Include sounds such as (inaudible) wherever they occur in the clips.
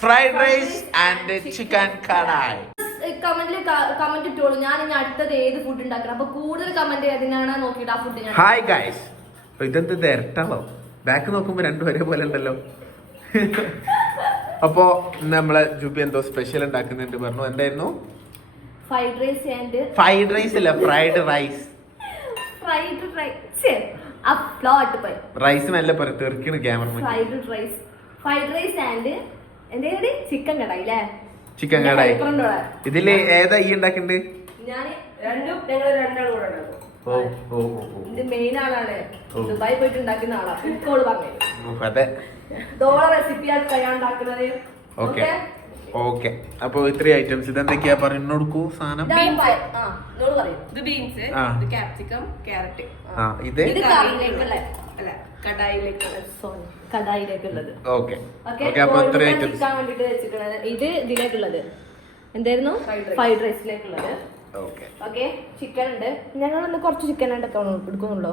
Fried rice and chicken kadai കമന്റിൽ comment ഇട്ടോളൂ. ഞാൻ ഇനി അടുത്തത് ഏത് ഫുഡ് ഉണ്ടാക്കണം? അപ്പൊ കൂടുതൽ കമന്റ് ഏതിനാണ് നോക്കിയിട്ട് ആ ഫുഡ് ഞാൻ ഹായ് ഗൈസ് ഇതെന്ത് ഇരട്ടാണോ ബാക്ക് നോക്കുമ്പോ രണ്ടും ഒരേപോലെ ഉണ്ടല്ലോ (laughs) അപ്പോ നമ്മളെ ജുബി എന്തോ സ്പെഷ്യൽ ഉണ്ടാക്കുന്നുണ്ട് പറഞ്ഞു. എന്തായിരുന്നു? Fried rice and fried rice അല്ല fried rice fried rice rice നല്ല പറ തെറിക്കണ് camera fried rice fried rice and chicken kadai അല്ലേ? ചിക്കൻ കടായി. ഇതിൽ ഏതാ ഈ ഉണ്ടാക്കണ്ട്? ഞാൻ രണ്ടും ഞങ്ങൾ രണ്ടാളും കൂടെ ഉണ്ടാക്കും. ഓ ഓ ഓ, ഓ. ഇത് മെയിൻ ആളാണ്. ദുബായി പോയിട്ട് ഉണ്ടാക്കുന്ന ആളാ. പറഞ്ഞു റെസിപ്പിയാണ് ഞാൻ ഉണ്ടാക്കുന്നത്. ഓക്കെ. ഓക്കെ? അപ്പൊ ഇത്രയും ഐറ്റംസ് ഇതെന്തൊക്കെയാ പറഞ്ഞു കൊടുക്കൂ സാധനം. ഇത് ബീൻസ് ഇത് ക്യാപ്സിക്കം ക്യാരറ്റ് കടായിലേക്കുള്ള. സോറി കടായിലേക്കുള്ളത് ഓക്കെ. അപ്പൊ ഇത്രയും ഐറ്റംസ് വേണ്ടിട്ട് വെച്ചിട്ടുള്ളത്. ഇത് ഇതിലേക്കുള്ളത്. എന്തായിരുന്നു. ഫ്രൈഡ് റൈസിലേക്കുള്ളത് ഓക്കെ. ഓക്കെ ചിക്കൻ ഉണ്ട്. ഞങ്ങൾ ഇന്ന് കുറച്ച് ചിക്കൻ എടുക്കുന്നുള്ളൂ?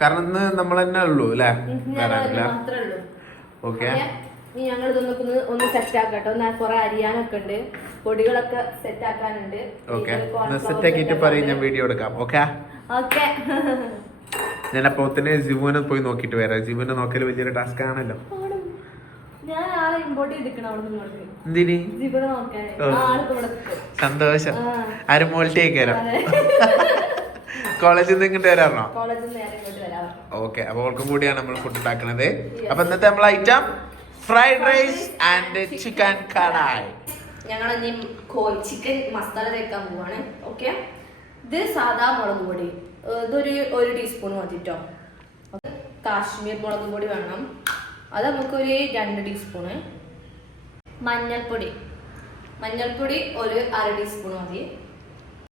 കാരണം ഇന്ന് നമ്മൾ തന്നെ ഉള്ളൂ അല്ലേ? ഓക്കെ? ഇനി ഞങ്ങൾ ഇതൊന്ന് ഒന്ന് ഒന്ന് സെറ്റ് ആക്കട്ടോ. ഒന്ന് കുറെ അരിയാനൊക്കെ ഉണ്ട്. പൊടികളൊക്കെ സെറ്റ് ആക്കാനുണ്ട്. ഓക്കെ. സെറ്റ് ആക്കിയിട്ട് പറയും ഞാൻ വീഡിയോ എടുക്കാം. ഓക്കെ? ഓക്കെ. (laughs) ഞാൻ അപ്പൊ തന്നെ ജിബുവിനെ പോയി നോക്കിയിട്ട് വരാം ജിബുവിനെ നോക്കൽ വലിയൊരു ടാസ്ക് ആണല്ലോ. സന്തോഷം. ആരും മോൾട്ടേക്ക് വരാം. കോളേജിൽ നിന്ന് ഇങ്ങോട്ട് (laughs) വരാറോ ഓക്കെ അപ്പൊ ഓൾക്കും കൂടിയാണ് നമ്മൾ ഫുഡ് ഉണ്ടാക്കുന്നത് അപ്പൊ ഇന്നത്തെ നമ്മൾ item fried rice and chicken kadai. ഞങ്ങൾ ചിക്കൻ മസാല തേക്കാൻ പോവാണ്. ഓക്കെ ഇത് സാധാ മുളക് പൊടി. ഇതൊരു ഒരു ടീസ്പൂൺ മതിട്ടോ കാശ്മീർ മുളക് പൊടി വേണം. അത് നമുക്കൊരു രണ്ട് ടീസ്പൂണ് മഞ്ഞൾപ്പൊടി. മഞ്ഞൾപ്പൊടി ഒരു അര ടീസ്പൂൺ മതി.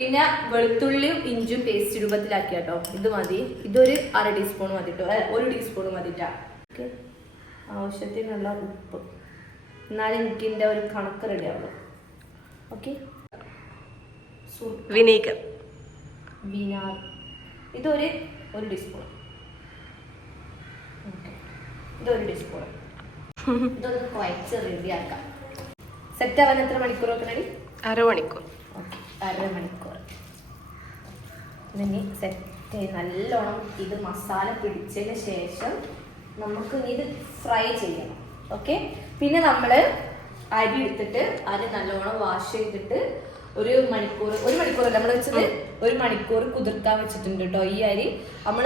പിന്നെ വെളുത്തുള്ളിയും ഇഞ്ചും പേസ്റ്റ് രൂപത്തിലാക്കി കേട്ടോ ഇത് മതി. ഇതൊരു അര ടീസ്പൂൺ മതി കേട്ടോ ഒരു ടീസ്പൂൺ മതിട്ടാ ഓക്കെ. ആവശ്യത്തിനുള്ള ഉപ്പ്. എന്നാലും എനിക്ക് എന്റെ ഒരു കണക്ക് റെഡി ആവുള്ളൂ. ഓക്കെ. വിനീഗർ. ബീനാർ ഇതൊരു ഒരു ടീസ്പൂൺ ഇതൊരു ടീസ്പൂൺ ഇതൊന്ന് കുഴച്ച് റെഡിയാക്കാം സെറ്റ് ആവാൻ എത്ര മണിക്കൂർ വെക്കണേ അരമണിക്കൂർ. അരമണിക്കൂർ. ഇനി സെറ്റ് നല്ലോണം ഇത് മസാല പിടിച്ചതിന് ശേഷം നമുക്ക് ഇനി ഇത് ഫ്രൈ ചെയ്യണം. ഓക്കെ പിന്നെ നമ്മൾ അരി എടുത്തിട്ട് അരി നല്ലോണം വാഷ് ചെയ്തിട്ട് ഒരു മണിക്കൂർ ഒരു മണിക്കൂർ നമ്മൾ വെച്ചത് ഒരു മണിക്കൂർ കുതിർക്കാൻ വെച്ചിട്ടുണ്ട് കേട്ടോ ഈ അരി നമ്മൾ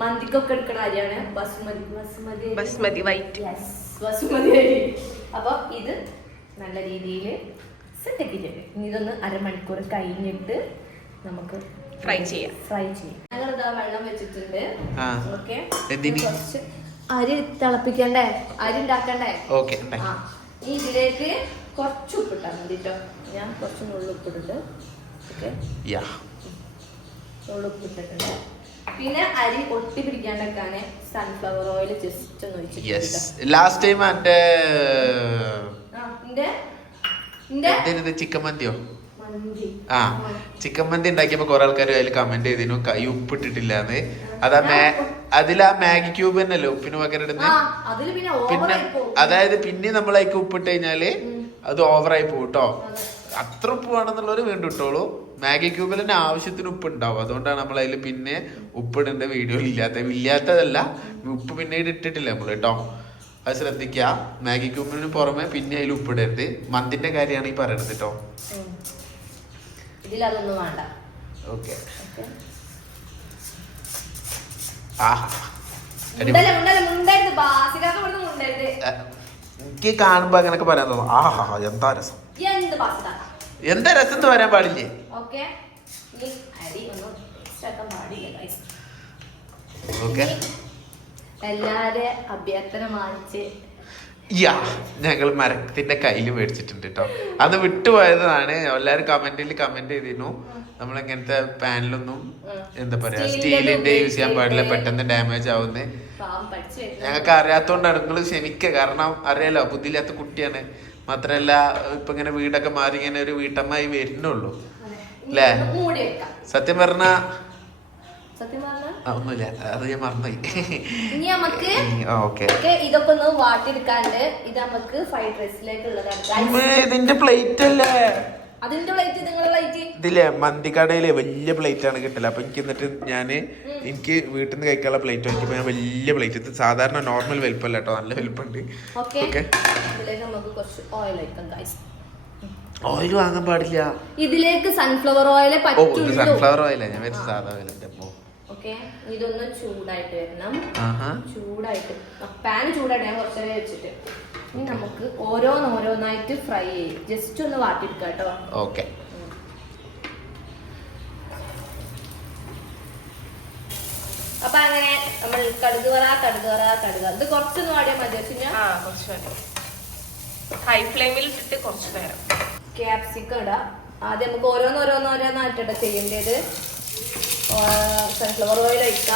മന്തിക്കൊക്കെ എടുക്കണ അരിയാണ് ബസുമതി ബസുമതി വൈറ്റ്. ബസുമതി അരി. അപ്പൊ ഇത് നല്ല രീതിയിൽ സെറ്റ് ആക്കിയിട്ടുണ്ട്. ഇനി ഇതൊന്ന് അരമണിക്കൂർ കഴിഞ്ഞിട്ട് നമുക്ക് ഫ്രൈ ചെയ്യാം. ഫ്രൈ ചെയ്യാം. ഞങ്ങൾ ഇതാ വെള്ളം വെച്ചിട്ടുണ്ട്. ഓക്കെ. കുറച്ച് അരി തിളപ്പിക്കണ്ടേ? അരി ഉണ്ടാക്കണ്ടേ? ഓക്കെ ഇതിലേക്ക് കുറച്ച് ഉപ്പിട്ടാൽ മതി കേട്ടോ ഞാൻ കുറച്ച് നുള്ളുപ്പിട്ടുണ്ട് ഓക്കെ യാ പിന്നെ അരി ഒട്ടി പിടിക്കാണ്ടൊക്കെയാണ് സൺഫ്ലവർ ഓയിൽ ജസ്റ്റ് ഒന്ന് യെസ് ലാസ്റ്റ് ടൈം എന്റെ എന്തേനിത് ചിക്കൻ മന്തിയോ? മന്തി. ആ ചിക്കൻ മന്തി ഉണ്ടാക്കിയപ്പോ കുറെ ആൾക്കാർ അതിൽ കമന്റ് ചെയ്തിരുന്നു കൈ ഉപ്പിട്ടിട്ടില്ലാന്ന് അതാ മേ അതിലാ മാഗി ക്യൂബ് തന്നെയല്ലേ ഉപ്പിന് പകരം ഇടുന്നത് പിന്നെ അതായത് പിന്നെ നമ്മൾ അതിക്ക് ഉപ്പിട്ട് കഴിഞ്ഞാൽ അത് ഓവറായി പോകും കേട്ടോ. അത്ര ഉപ്പ് വേണമെന്നുള്ളവര് വീണ്ടും ഇട്ടോളൂ. മാഗി ക്യൂബിൽ തന്നെ ആവശ്യത്തിന് ഉപ്പ് ഉണ്ടാവും അതുകൊണ്ടാണ് നമ്മൾ അതിൽ പിന്നെ ഉപ്പിടേണ്ട വീഡിയോയിൽ ഇല്ലാത്ത ഇല്ലാത്തതല്ല ഉപ്പ് പിന്നീട് ഇട്ടിട്ടില്ല നമ്മൾ കേട്ടോ അത് ശ്രദ്ധിക്കുക മാഗി ക്യൂബിന് പുറമെ പിന്നെ അതിൽ ഉപ്പിടരുത്. മന്തിന്റെ കാര്യമാണ് ഈ പറയണത് കേട്ടോ ഓക്കെ. എനിക്ക് കാണുമ്പോ അങ്ങനൊക്കെ പറയാൻ തോന്നും. ആഹാ എന്താ രസം. എന്ത് രസത്ത് വരാൻ പാടില്ലേ? ഓക്കെ എല്ലാരെ അഭ്യർത്ഥന മാനിച്ച് യാ ഞങ്ങൾ മരത്തിന്റെ കയ്യിൽ മേടിച്ചിട്ടുണ്ട് കേട്ടോ അത് വിട്ടുപോയതാണ്. എല്ലാരും കമന്റിൽ കമന്റ് ചെയ്തിരുന്നു. നമ്മൾ ഇങ്ങനത്തെ പാനിലൊന്നും എന്താ പറയാ സ്റ്റീലിന്റെ യൂസ് ചെയ്യാൻ പാടില്ല. പെട്ടെന്ന് ഡാമേജ് ആവുന്നേ. പാവം പഠിച്ചു വരുന്നത്. ഞങ്ങൾക്ക് അറിയാത്തോണ്ടാണ് നിങ്ങൾ ക്ഷമിക്കുക കാരണം അറിയാലോ ബുദ്ധിയില്ലാത്ത കുട്ടിയാണ്. മാത്രല്ല ഇപ്പൊ ഇങ്ങനെ വീടൊക്കെ മാറി ഇങ്ങനെ ഒരു വീട്ടമ്മായി വരുന്നുള്ളൂ. അല്ലേ സത്യം പറഞ്ഞ ഒന്നുമില്ല. അത് ഞാൻ മറന്നുപോയി. ഇനി നമുക്ക് ഓക്കെ. ഇതൊക്കെ ഒന്ന് വാട്ടിയെടുക്കാണ്ട് ഇത് നമുക്ക് ഫ്രൈഡ് റൈസിലേക്കുള്ളതാണ് ഉള്ളതാണ് ഇതിന്റെ പ്ലേറ്റ് അല്ലേ? അതിന്റെ പ്ലേറ്റ് നിങ്ങളുടെ പ്ലേറ്റ് ഇതില്ലേ മന്തിക്കടയിലെ വലിയ പ്ലേറ്റ് ആണ് കിട്ടില്ല അപ്പൊ എനിക്ക് എന്നിട്ട് ഞാൻ എനിക്ക് വീട്ടിൽ നിന്ന് കഴിക്കാനുള്ള പ്ലേറ്റ് നോക്കിയപ്പോ ഞാൻ വലിയ പ്ലേറ്റ് ഇത് സാധാരണ നോർമൽ വലിപ്പമല്ല കേട്ടോ നല്ല വലിപ്പമുണ്ട്. ഓക്കെ നമുക്ക് കുറച്ച് ഓയിൽ ഒഴിക്കാം ഗൈസ് ഓയിൽ വാങ്ങാൻ പാടില്ല. ഇതിലേക്ക് സൺഫ്ലവർ ഓയിലേ പറ്റുള്ളൂ. സൺഫ്ലവർ ഓയിലാ ഞാൻ വെച്ച സാധാ ഓയിൽ ഓക്കെ ഇതൊന്ന് ചൂടായിട്ട് വരണം. ചൂടായിട്ട്. പാൻ ചൂടായിട്ട് ഞാൻ കുറച്ചേ വെച്ചിട്ട് ഇനി നമുക്ക് ഓരോന്നോരോന്നായിട്ട് ഫ്രൈ ചെയ്യും. ജസ്റ്റ് ഒന്ന് വാട്ടിയെടുക്കാം കേട്ടോ. ഓക്കെ അപ്പൊ അങ്ങനെ നമ്മൾ കടുക് വറ കടുക് വറ കടുക് ഇത് കുറച്ചൊന്ന് വാടിയാൽ മതി കുറച്ച് ഹൈ ഫ്ലെയിമിൽ ഇട്ടിട്ട് കുറച്ച് നേരം. ക്യാപ്സിക്കം ഇടാം. ആദ്യം നമുക്ക് ഓരോന്നോരോന്നോരോന്നായിട്ടാണ് ചെയ്യേണ്ടത്. സൺഫ്ലവർ ഓയിൽ ഒഴിക്കുക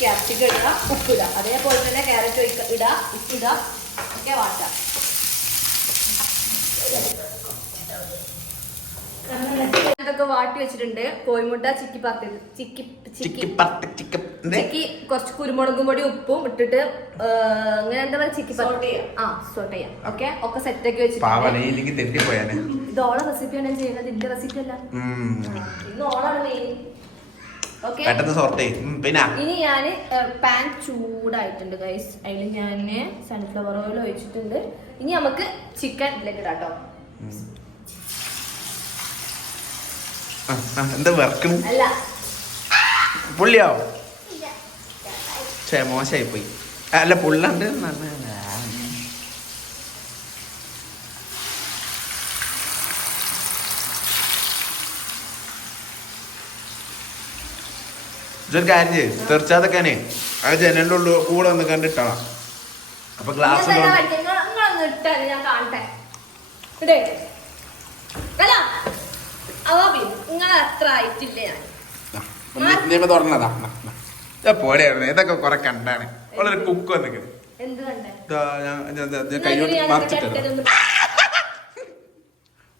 ക്യാപ്സിക്കം ഇടുക ഉപ്പിടുക അതേപോലെ തന്നെ ക്യാരറ്റ് ഒഴിക്കുക ഇടുക ഉപ്പിടുക ഒക്കെ വാട്ടാം. ഇതൊക്കെ വാട്ടി വെച്ചിട്ടുണ്ട്. കോഴിമുട്ട ചിക്കി ചിക്കി ചിക്കി ചിക്കി കുറച്ച് കുരുമുളകും പൊടി ഉപ്പും ഇട്ടിട്ട് അങ്ങനെ എന്താ പറയുക ചിക്കി ആ സോട്ട് ചെയ്യാം. ഓക്കെ? ഒക്കെ സെറ്റ് ആക്കി വെച്ചിട്ടുണ്ട്. ഇത് ഓളെ റെസിപ്പിയാണ് ഞാൻ ചെയ്യുന്നത്. ഇതിന്റെ റെസിപ്പി അല്ല. ഇന്ന് ഓളാണ് മെയിൻ പെട്ടെന്ന് സോർട്ട് ചെയ്യും. പിന്നെ. ഇനി ഞാൻ പാൻ ചൂടായിട്ടുണ്ട് ഗൈസ് അതിൽ ഞാൻ സൺഫ്ലവർ ഓയിൽ ഒഴിച്ചിട്ടുണ്ട്. ഇനി നമുക്ക് ചിക്കൻ ഇതിലേക്ക് ഇടാം കേട്ടോ എന്താ വർക്കും അല്ല. പുള്ളിയോ? ചേ മോശമായി പോയി അല്ല പുള്ളുണ്ട് ഇതൊരു കാര്യം ചെയ്യും. തെറിച്ചാതൊക്കെ ആ ജനലിന്റെ ഉള്ളു കൂടെ ഒന്ന് കണ്ടിട്ടാ? അപ്പൊ ഗ്ലാസ് പോടെയായിരുന്നു ഇതൊക്കെ കുറെ കണ്ടാണ്. വളരെ കുക്ക് വന്നിട്ട് കൈയോട്ട്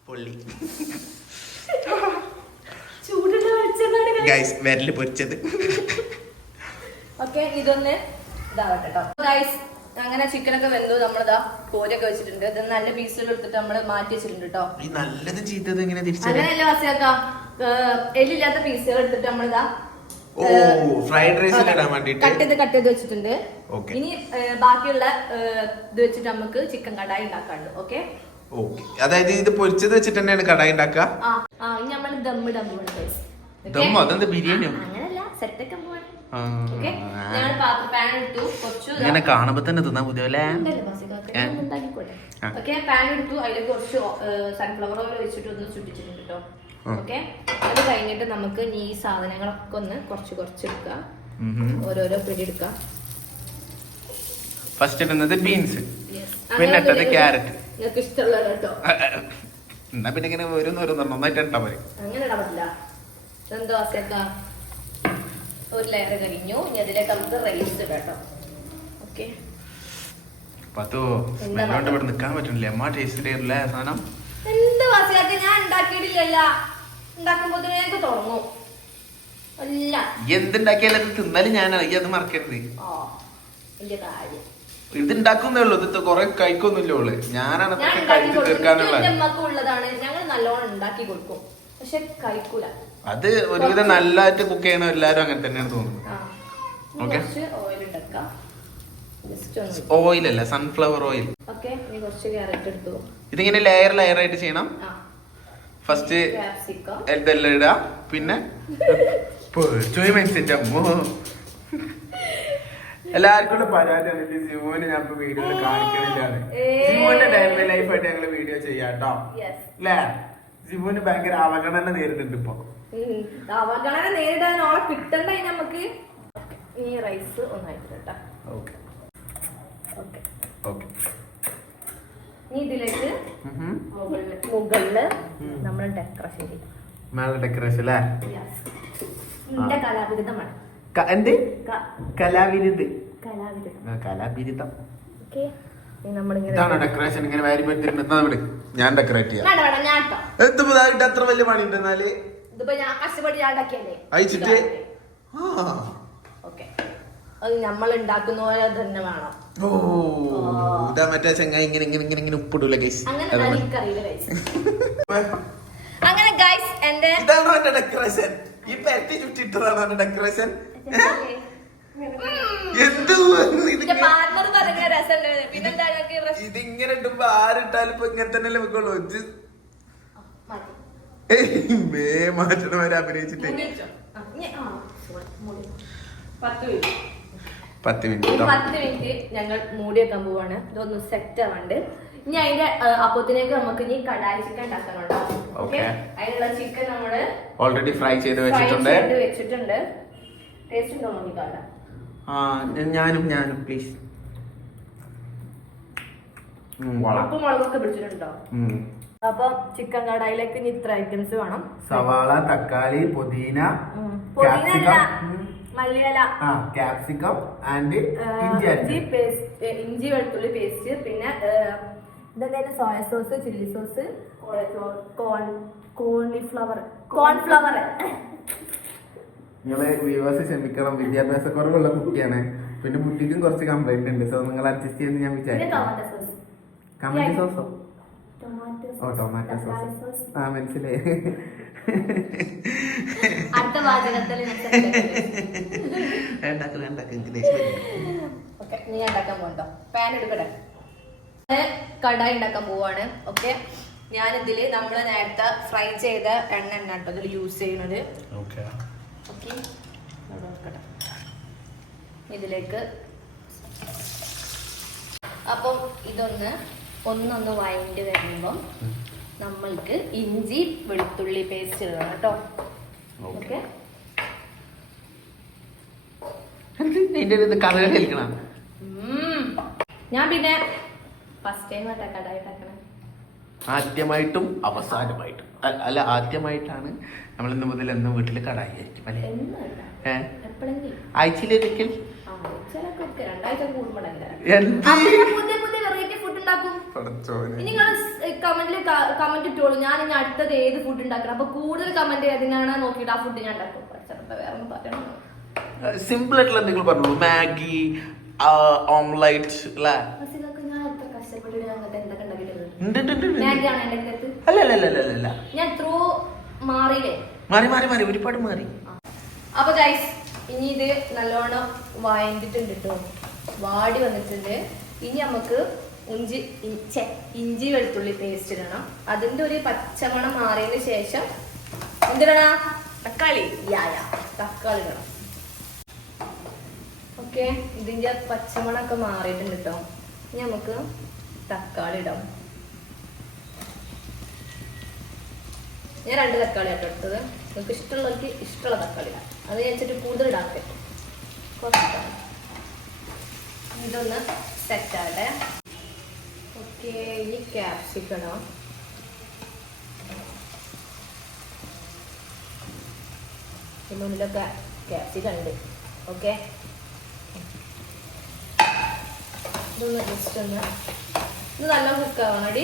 പൊള്ളി. (laughs) ഗൈസ് വിരൽ പൊരിച്ചത്. ഓക്കെ ഇതൊന്ന് ഇതാവട്ടെ കേട്ടോ ഗൈസ് അങ്ങനെ ചിക്കനൊക്കെ വെന്തു. നമ്മളിതാ കോരൊക്കെ വെച്ചിട്ടുണ്ട്. ഇത് നല്ല പീസുകൾ എടുത്തിട്ട് നമ്മൾ മാറ്റി വെച്ചിട്ടുണ്ട് കേട്ടോ ഈ നല്ലത് ചീത്തത് ഇങ്ങനെ അങ്ങനെയല്ല വാസിയാക്ക? എല്ലില്ലാത്ത പീസുകൾ എടുത്തിട്ട് നമ്മളിതാ ഓ ഫ്രൈഡ് റൈസ് ഇടാൻ വേണ്ടിട്ട് കട്ട് ചെയ്ത് കട്ട് ചെയ്ത് വെച്ചിട്ടുണ്ട്. ഇനി ബാക്കിയുള്ള ഇത് വെച്ചിട്ട് നമുക്ക് ചിക്കൻ കടായി ഉണ്ടാക്കാണ്ട് ഓക്കെ? അതായത് ഇത് പൊരിച്ചത് വെച്ചിട്ട് തന്നെയാണ് കടായി ഉണ്ടാക്കുക? ആ ഇനി നമ്മൾ ദമ്മ് ഡമ്മ് ഗൈസ് ദമ്മോ? അതെന്താ ബിരിയാണിയോ? അങ്ങനല്ല. സെറ്റൊക്കെ പോവാൻ ഇങ്ങനെ കാണുമ്പോ തന്നെ തിന്നാൻ പുതിയ പാൻ എടുത്തു അതിലേക്ക് കുറച്ച് സൺഫ്ലവർ ഓയിൽ വെച്ചിട്ട് ഒന്ന് ചുറ്റിച്ചിട്ടുണ്ട് കേട്ടോ. ഓക്കെ അത് കഴിഞ്ഞിട്ട് നമുക്ക് ഈ സാധനങ്ങളൊക്കെ ഒന്ന് കുറച്ച് കുറച്ച് എടുക്കാം. ഓരോരോ പിടി എടുക്കാം. ഫസ്റ്റ് ഇടുന്നത് ബീൻസ്. പിന്നെ ഇട്ടത് ക്യാരറ്റ് നിങ്ങൾക്ക് ഇഷ്ടമുള്ള കേട്ടോ (laughs) എന്നാ പിന്നെ ഇങ്ങനെ ഓരോന്ന് ഓരോന്ന് നന്നായിട്ട് ഇട്ടാ അങ്ങനെ ഇടാൻ പറ്റില്ല. ആസേക്ക ഒരു ലെയർ കഴിഞ്ഞു. ഇനി അതിലേക്ക് നമുക്ക് റൈസ് കേട്ടോ ഓക്കെ പത്തോ? സ്മെല്ലോണ്ട്? ഇവിടെ പറ്റണില്ല? അമ്മ ടേസ്റ്റ് സാധനം? എന്ത് വാസിയാക്ക ഞാൻ ഉണ്ടാക്കിയിട്ടില്ലല്ല. ഉണ്ടാക്കുമ്പോ എനിക്ക് തുടങ്ങും അല്ല. എന്തുണ്ടാക്കിയാലും അത് തിന്നാലും ഞാൻ അത് മറക്കരുത്. ഇത് ഉണ്ടാക്കുന്നേ ഉള്ളൂ. ഇത് കൊറേ കഴിക്കൊന്നുമില്ല ഉള്ളു ഞാനാണ് കഴിച്ചു തീർക്കാനുള്ള ഞങ്ങൾ നല്ലോണം ഉണ്ടാക്കി കൊടുക്കും. പക്ഷെ കഴിക്കൂല. അത് ഒരുവിധം നല്ലതായിട്ട് കുക്ക് ചെയ്യണ എല്ലാരും അങ്ങനെ തന്നെയാണ് തോന്നുന്നത്. ഓക്കെ ഓയിൽ അല്ല സൺഫ്ലവർ ഓയിൽ ഇതിങ്ങനെ ലെയർ ലെയർ ആയിട്ട് ചെയ്യണം. ഫസ്റ്റ് ഇതെല്ലാം ഇടുക പിന്നെ മനസ്സിന്റെ അമ്മോ. എല്ലാവർക്കും ഉള്ള പരാതിയാണ് ഈ ഞാൻ വീഡിയോയിൽ കാണിക്കണില്ലാണ് ജിമോന്റെ ഡയറി ലൈഫ് ആയിട്ട് ഞങ്ങൾ വീഡിയോ ചെയ്യാട്ടോ അല്ലേ സിമോന് ഭയങ്കര അവഗണന നേരിടുന്നുണ്ട് ഇപ്പൊ. അവഗണന നേരിടാൻ ഓളെ കിട്ടണ്ട നമുക്ക്? ഈ റൈസ് ഒന്നായിട്ട് ഓക്കെ ഓക്കെ ഇനി ഇതിലേക്ക് മുകളിൽ മുകളിൽ നമ്മൾ ഡെക്കറേഷൻ ചെയ്യും. മേലെ ഡെക്കറേഷൻ അല്ലേ നിന്റെ കലാവിരുദ്ധമാണ്. എന്ത്? ക- കലാവിരുത് കലാവിരുദ്ധം. കലാവിരുദ്ധം ഓക്കെ ഇതാണോ ഡെക്കറേഷൻ ഇങ്ങനെ വാരി പറ്റിട്ട് ഞാൻ ഡെക്കറേറ്റ് ചെയ്യാം. കേട്ടോ അത്ര വലിയ പണി ഉണ്ടെന്നാൽ ഇതിപ്പോ ഞാൻ കഷ്ടപ്പെട്ട് ഞാൻ ഉണ്ടാക്കിയല്ലേ? അയച്ചിട്ട് ആ. ഓക്കെ. അത് നമ്മൾ ഉണ്ടാക്കുന്ന തന്നെ വേണം. ഓ ഇതാ മറ്റേ ചെങ്ങായി ഇങ്ങനെ ഇങ്ങനെ ഇങ്ങനെ ഇങ്ങനെ ഉപ്പിടൂല ഗൈസ് അങ്ങനെ ഗൈസ് എന്റെ ഇതാണോ എന്റെ ഡെക്കറേഷൻ ഈ പെരട്ടി ചുറ്റിട്ടതാണോ ഡെക്കറേഷൻ ഇതിങ്ങനെ ഇടുമ്പോ ആരിട്ടാലും ഇപ്പൊ ഇങ്ങനെ തന്നെ വെക്കുള്ളൂ. മേ മാറ്റണവരെ അഭിനയിച്ചിട്ട്. പത്ത് മിനിറ്റ്. പത്ത് മിനിറ്റ് ഞങ്ങൾ മൂടി വെക്കാൻ പോവാണ്. ഇതൊന്ന് സെറ്റ് ആവാണ്ട്. ഇനി അതിന്റെ അപ്പത്തിനേക്ക് നമുക്ക് ഇനി കടായി ചിക്കൻ ഉണ്ടാക്കാനുണ്ടോ. ഓക്കെ അതിനുള്ള ചിക്കൻ നമ്മൾ ഓൾറെഡി ഫ്രൈ ചെയ്ത് വെച്ചിട്ടുണ്ട്. വെച്ചിട്ടുണ്ട്. ടേസ്റ്റ് ഉണ്ടോ നോക്കിക്കാണ്ട ആ ഞ- ഞാനും ഞാനും പ്ലീസ് വള ഉപ്പും മുളകൊക്കെ പിടിച്ചിട്ടുണ്ടോ. അപ്പൊ ചിക്കൻ കടായിലേക്ക് ഇനി ഇത്ര ഐറ്റംസ് വേണം. സവാള തക്കാളി പുതിന മല്ലിയില. ആ ക്യാപ്സിക്കം ആൻഡ് ഇഞ്ചി ഇഞ്ചി പേസ്റ്റ് ഇഞ്ചി വെളുത്തുള്ളി പേസ്റ്റ് പിന്നെ ഇതെന്തായാലും soya sauce chilli sauce corn cornflour cornflour നിങ്ങൾ വ്യൂവേഴ്സ് ക്ഷമിക്കണം. വിദ്യാഭ്യാസ കുറവുള്ള കുട്ടിയാണ്. പിന്നെ കുട്ടിക്കും കുറച്ച് കംപ്ലൈന്റ് ഉണ്ട്. സോ നിങ്ങൾ അഡ്ജസ്റ്റ് ചെയ്യുന്ന ഞാൻ വിചാരിക്കും കമന്റ് സോസോ ഓ? ടൊമാറ്റോ സോസ് ആ മനസ്സിലായി. ഉണ്ടാക്കല നീ ഉണ്ടാക്കാൻ പോകണ്ടോ പാൻ എടുക്കട്ടെ. കടായി ഉണ്ടാക്കാൻ പോവാണ് ഓക്കെ ഞാനിതിൽ നമ്മൾ നേരത്തെ ഫ്രൈ ചെയ്ത എണ്ണ എണ്ണ കേട്ടോ ഇതിൽ യൂസ് ചെയ്യുന്നത്. ഓക്കെ. നോക്കട്ടെ ഇതിലേക്ക്. അപ്പം ഇതൊന്ന് ഒന്നൊന്ന് വൈൻഡ് വരുമ്പം നമ്മൾക്ക് ഇഞ്ചി വെളുത്തുള്ളി പേസ്റ്റ് ഇടണം കേട്ടോ. ഓക്കെ. ഞാൻ പിന്നെ ഫസ്റ്റ് ടൈം കടായി ആദ്യമായിട്ടും അവസാനമായിട്ടും. അല്ല ആദ്യമായിട്ടാണ് നമ്മൾ ഇന്ന് മുതൽ എന്ന വീട്ടിൽ കടായി ആയിരിക്കും അല്ലേ? ആഴ്ചയിലൊരിക്കൽ കമന്റിൽ കമന്റ് ഇട്ടോളൂ ഞാൻ ഇനി അടുത്തത് ഏത് ഫുഡ് ഉണ്ടാക്കണം? അപ്പൊ കൂടുതൽ കമന്റ് ഏതിനാണ് നോക്കിയിട്ട് ആ ഫുഡ് ഞാൻ ഉണ്ടാക്കും. സിമ്പിൾ ആയിട്ടുള്ള എന്തെങ്കിലും പറഞ്ഞോളൂ. മാഗി ഓംലൈറ്റ് അല്ലേ? ഉണ്ട്, ഉണ്ട്, ഉണ്ട്, ഉണ്ട്. മാഗി ആണ് എന്റെ അടുത്ത് അല്ല അല്ല അല്ല അല്ല അല്ല ഞാൻ ത്രൂ മാറിയില്ലേ? മാറി മാറി മാറി. ഒരുപാട് മാറി. അപ്പൊ ഗൈസ് ഇനി ഇത് നല്ലോണം വായണ്ടിട്ടുണ്ട് കേട്ടോ വാടി വന്നിട്ടുണ്ട്. ഇനി നമുക്ക് ഇഞ്ചി ഇഞ്ചി വെളുത്തുള്ളി പേസ്റ്റ് ഇടണം. അതിന്റെ ഒരു പച്ചമണം മാറിയതിന് ശേഷം എന്തിടണ? തക്കാളി. യാ യാ. തക്കാളി ഇടണം. ഓക്കെ ഇതിന്റെ പച്ചമണൊക്കെ മാറിയിട്ടുണ്ട് കേട്ടോ ഇനി നമുക്ക് തക്കാളി ഇടാം. ഞാൻ രണ്ട് തക്കാളി ആട്ടോ എടുത്തത്. നിങ്ങൾക്ക് ഇഷ്ടമുള്ളവർക്ക് ഇഷ്ടമുള്ള തക്കാളി ഇടാം. അത് വെച്ചിട്ട് കൂടുതൽ ഇടാൻ പറ്റും. കുറച്ച് ഇട്ടാ മതി. ഇതൊന്ന് സെറ്റ് ആവട്ടെ. ഓക്കെ ഇനി ക്യാപ്സിക്കണം മുന്നിലൊക്കെ ക്യാപ്സിക്കം ഉണ്ട്. ഓക്കെ ഇതൊന്ന് ജസ്റ്റ് ഒന്ന് ഇത് നല്ല കുക്കാവാടി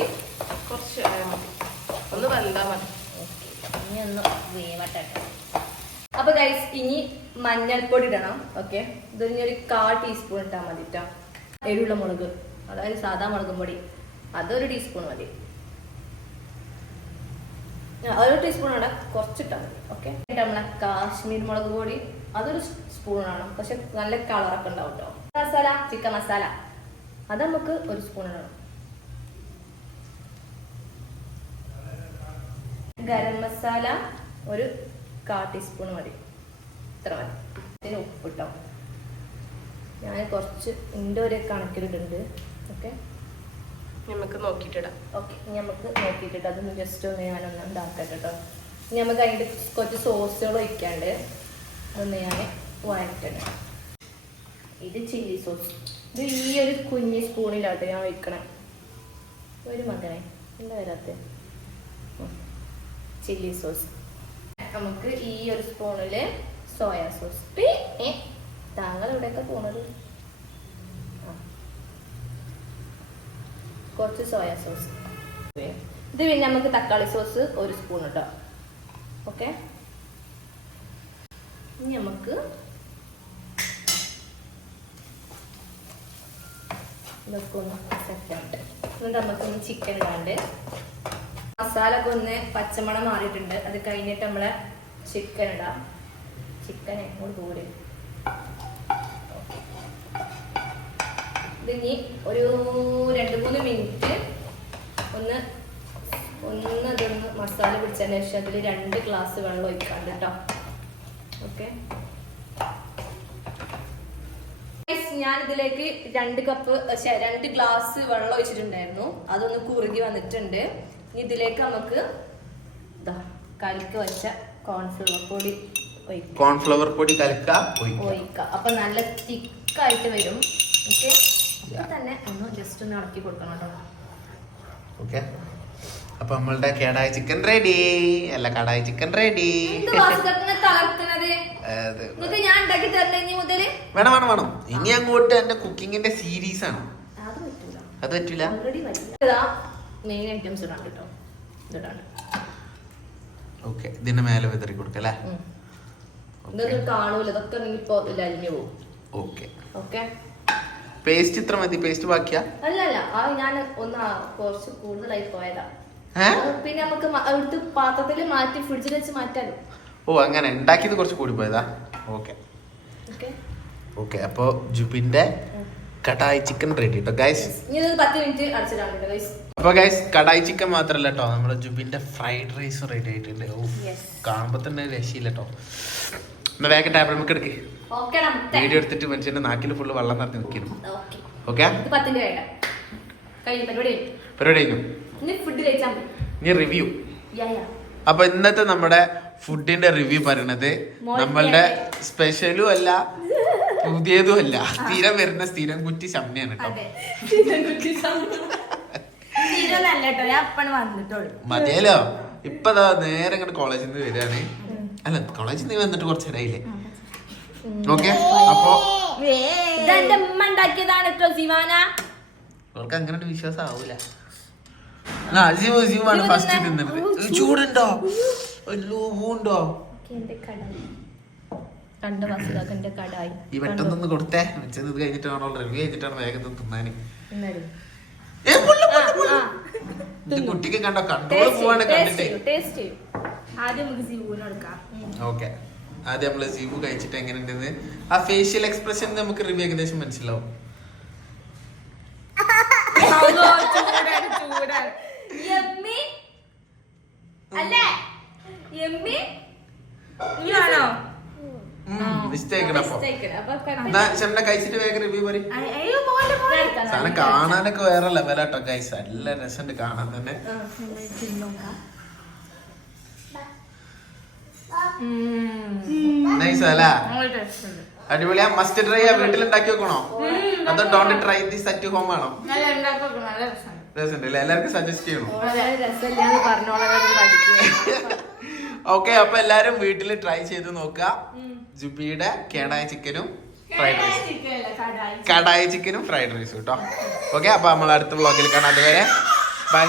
കുറച്ച് ഒന്ന് വെന്താ മതി. ഇനി ഒന്ന് വേവട്ടെ അപ്പൊ ഗൈസ് ഇനി മഞ്ഞൾപ്പൊടി ഇടണം. ഓക്കെ ഇതൊരു ഒരു കാ ടീസ്പൂൺ ഇട്ടാൽ മതി കേട്ടോ എരിവുള്ള മുളക് അതായത് സാധാ മുളകും പൊടി. അതൊരു ടീസ്പൂൺ മതി. ഒരു ടീസ്പൂൺ അവിടെ കുറച്ചിട്ടാൽ മതി. ഓക്കെ നമ്മളെ കാശ്മീർ മുളക് പൊടി അതൊരു സ്പൂൺ ആണ്. പക്ഷെ നല്ല കളറൊക്കെ ഉണ്ടാവും കേട്ടോ മസാല ചിക്കൻ മസാല. അത് നമുക്ക് ഒരു സ്പൂൺ ഇടണം. ഗരം മസാല ഒരു കാ ടീസ്പൂൺ മതി. ഇത്ര മതി. ഇതിന് ഉപ്പിട്ടോ. ഞാൻ കുറച്ച് എന്റെ ഒരു കണക്കിലിട്ടുണ്ട് ഓക്കെ? നമുക്ക് നോക്കിയിട്ടിടാം ഓക്കെ നമുക്ക് നോക്കിയിട്ടിട്ട് അതൊന്ന് ജസ്റ്റ് ഒന്ന് ഞാനൊന്ന് ഉണ്ടാക്കട്ടെ കേട്ടോ ഇനി നമുക്ക് അതിന്റെ കുറച്ച് സോസുകൾ ഒഴിക്കാണ്ട് അതൊന്ന് ഞാൻ വഴറ്റണം. ഇത് ചില്ലി സോസ് ഇത് ഈ ഒരു കുഞ്ഞി സ്പൂണിലാട്ടോ ഞാൻ ഒഴിക്കണം. ഒരു മകനെ എന്താ വരാത്ത? ചില്ലി സോസ് നമുക്ക് ഈ ഒരു സ്പൂണിൽ സോയ സോസ് പിന്നെ താങ്കൾ ഇവിടെയൊക്കെ പോണത് കുറച്ച് സോയ സോസ് ഇത് പിന്നെ നമുക്ക് തക്കാളി സോസ് ഒരു സ്പൂൺ കേട്ടോ ഓക്കെ ഇനി നമുക്ക് ഇതൊക്കെ ഒന്ന് സെറ്റായിട്ട് എന്നിട്ട് നമുക്കൊന്ന് ചിക്കൻ ഇടാണ്ട് മസാല ഒക്കെ ഒന്ന് പച്ചമണം മാറിയിട്ടുണ്ട്. അത് കഴിഞ്ഞിട്ട് നമ്മളെ ചിക്കൻ ഇടാം. ചിക്കൻ എങ്ങോട്ട് ദൂരെ ഇതിനി ഒരു രണ്ട് മൂന്ന് മിനിറ്റ് ഒന്ന് ഒന്ന് ഇതൊന്ന് മസാല പിടിച്ചതിന് ശേഷം അതിൽ രണ്ട് ഗ്ലാസ് വെള്ളം ഒഴിക്കാണ്ട് കേട്ടോ ഓക്കെ ഞാൻ ഇതിലേക്ക് രണ്ട് കപ്പ് രണ്ട് ഗ്ലാസ് വെള്ളം ഒഴിച്ചിട്ടുണ്ടായിരുന്നു. അതൊന്ന് കുറുകി വന്നിട്ടുണ്ട്. ഇതിലേക്ക് നമുക്ക് കലക്ക് വെച്ച കോൺഫ്ലവർ പൊടി കോൺഫ്ലവർ പൊടി കലക്ക ഒഴിക്കുക. ഒഴിക്കാം. അപ്പൊ നല്ല തിക്കായിട്ട് വരും. ഓക്കെ തന്നെ ഒന്ന് ജസ്റ്റ് ഒന്ന് ഇളക്കി കൊടുക്കണം കേട്ടോ. ഓക്കെ അപ്പൊ നമ്മളുടെ കേടായ ചിക്കൻ റെഡി അല്ല കടായ ചിക്കൻ റെഡി വേണം വേണം വേണം. ഇനി അങ്ങോട്ട് എന്റെ കുക്കിങ്ങിന്റെ സീരീസ് ആണ്. അത് പറ്റൂല. അത് മെയിൻ ഐറ്റംസ് ഇടാണ്ട് കേട്ടോ? ഇതിടാണ്ട് ഓക്കെ ഇതിന്റെ മേലെ വിതറി കൊടുക്കല്ലേ ഉം. ഇതൊന്നും കാണൂല ഇതൊക്കെ നീ ഇപ്പൊ ലരിഞ്ഞു പോകും. ഓക്കെ ഓക്കെ പേസ്റ്റ് ഇത്ര മതി പേസ്റ്റ് ബാക്കിയാ? അല്ല അല്ല ആ ഞാൻ ഒന്ന് കുറച്ച് കൂടുതലായി പോയതാ. പിന്നെ നമുക്ക് അവിടുത്തെ പാത്രത്തിൽ മാറ്റി ഫ്രിഡ്ജിൽ വെച്ച് മാറ്റാലോ. ഓ അങ്ങനെ. ഉണ്ടാക്കിയത് കുറച്ച് കൂടി പോയതാ. ഓക്കെ ഓക്കെ അപ്പോ ജുബിന്റെ കടായി ചിക്കൻ റെഡി കേട്ടോ ഗൈസ് ഇനി പത്ത് മിനിറ്റ് അടച്ചിടാണ്ട് ഗൈസ് അപ്പൊ ഗൈസ് കടായി ചിക്കൻ മാത്രല്ല കേട്ടോ നമ്മുടെ ജുബിന്റെ ഫ്രൈഡ് റൈസ് റെഡി ആയിട്ടുണ്ട്. ഓ. കാണുമ്പോ തന്നെ രക്ഷയില്ല കേട്ടോ എന്നാ വേഗം ടാബ് നമുക്ക് എടുക്കേ വീഡിയോ എടുത്തിട്ട് മനുഷ്യന്റെ നാക്കിൽ ഫുള്ള് വെള്ളം നിറഞ്ഞു നിൽക്കുന്നു. ഓക്കെ പരിപാടി കഴിഞ്ഞു. ഇനി റിവ്യൂ അപ്പൊ ഇന്നത്തെ നമ്മുടെ ഫുഡിന്റെ റിവ്യൂ പറയണത് നമ്മളുടെ സ്പെഷ്യലും അല്ല പുതിയതും അല്ല. സ്ഥിരം വരുന്ന സ്ഥിരം കുറ്റി ശമ്യാണ് കേട്ടോ കേട്ടോ. ഞാൻ അപ്പണ് വന്നിട്ടുള്ളൂ മതിയല്ലോ. ഇപ്പൊ ദാ നേരെ ഇങ്ങോട്ട് കോളേജിൽ നിന്ന് വരികയാണ്. അല്ല കോളേജിൽ നിന്ന് വന്നിട്ട് കുറച്ച് നേരമായില്ലേ ഓക്കെ അപ്പൊ ഇതെന്റെ ഉമ്മ ഉണ്ടാക്കിയതാണ് കേട്ടോ സിവാന. അവൾക്ക് അങ്ങനെ ഒരു വിശ്വാസം ആവൂല. ആ ജീവ ജീവാണ് ഫസ്റ്റ്. തിന്നത്. ചൂടുണ്ടോ? അല്ലോ പൂണ്ടോ കണ്ട വസുതാക്കന്റെ കടായി. ഈ കൊടുത്തേ. വെച്ചത് ഇത് കഴിഞ്ഞിട്ടാണോ? റിവ്യൂ ചെയ്തിട്ടാണ് വേഗം ഇത് കുട്ടിക്ക് കണ്ടോ? കൺട്രോൾ പോവാണ് കണ്ടിട്ടേ. ആദ്യം നമുക്ക് സിവുവിന് കൊടുക്കാം. ഓക്കെ. ആദ്യം നമ്മൾ സീബു കഴിച്ചിട്ട് എങ്ങനെയുണ്ടെന്ന് ആ ഫേഷ്യൽ എക്സ്പ്രഷൻ നമുക്ക് റിവ്യൂ ഏകദേശം മനസ്സിലാവും. കഴിച്ചിട്ട് വേഗം റിവ്യൂ പറയും അയ്യോ മോനെ ഞാൻ എടുക്കാം, സാധനം കാണാനൊക്കെ വേറെ ലെവലാട്ടോ ഗൈസ് നല്ല രസമുണ്ട് കാണാൻ തന്നെ. നൈസ് അല്ല? അടിപൊളിയാ മസ്റ്റ് ട്രൈ ആ വീട്ടിൽ ഉണ്ടാക്കി വെക്കണോ? അതോ don't try the at home ആണോ? രസമുണ്ട്. അല്ലേ? എല്ലാവർക്കും സജസ്റ്റ് ചെയ്യണോ. ഓക്കെ അപ്പൊ എല്ലാരും വീട്ടിൽ ട്രൈ ചെയ്ത് നോക്കുക. ജുബിയുടെ കേടായ ചിക്കനും ഫ്രൈഡ് റൈസ് കടായി ചിക്കനും ഫ്രൈഡ് റൈസും കേട്ടോ ഓക്കെ അപ്പൊ നമ്മൾ അടുത്ത വ്ളോഗിൽ കാണാം. അതുവരെ ബൈ